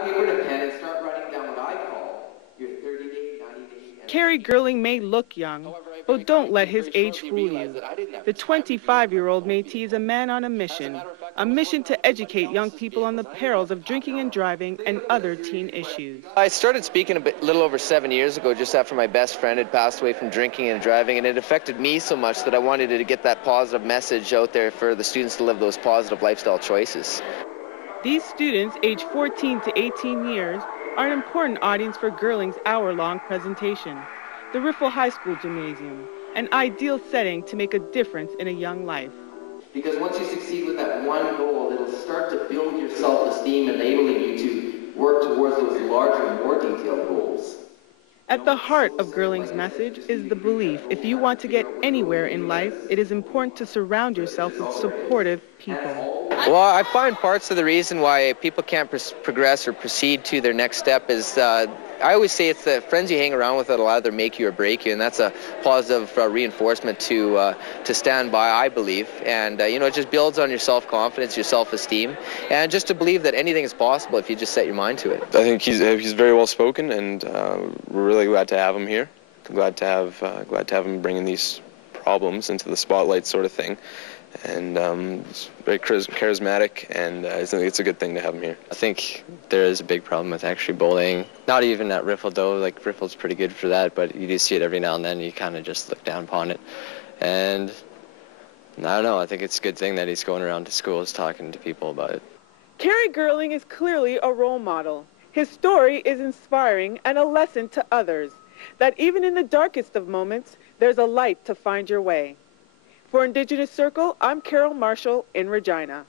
grab paper and a pen and start writing down what I call your 30-day, 90-day... Kerry Girling may look young, but don't let his age fool you. The 25-year-old Métis is a man on a mission to educate young people on the perils of drinking and driving and other teen issues. I started speaking a little over 7 years ago, just after my best friend had passed away from drinking and driving, and it affected me so much that I wanted to get that positive message out there for the students to live those positive lifestyle choices. These students, aged 14 to 18 years, are an important audience for Girling's hour-long presentation. The Riffle High School Gymnasium, an ideal setting to make a difference in a young life. Because once you succeed with that one goal, it'll start to build your self-esteem, enabling you to work towards those larger, more detailed goals. At the heart of Girling's message is the belief if you want to get anywhere in life, it is important to surround yourself with supportive people. Well, I find parts of the reason why people can't progress or proceed to their next step is, I always say it's the friends you hang around with that'll either make you or break you, and that's a positive reinforcement to stand by, I believe. And, it just builds on your self-confidence, your self-esteem, and just to believe that anything is possible if you just set your mind to it. I think he's very well spoken, and we're really glad to have him here. Glad to have him bringing these problems into the spotlight, sort of thing. And he's very charismatic, and I think it's a good thing to have him here. I think there is a big problem with actually bullying. Not even at Riffle, though. Like, Riffle's pretty good for that, but you do see it every now and then. You kind of just look down upon it. And I don't know. I think it's a good thing that he's going around to schools talking to people about it. Kerry Girling is clearly a role model. His story is inspiring and a lesson to others that even in the darkest of moments, there's a light to find your way. For Indigenous Circle, I'm Carol Marshall in Regina.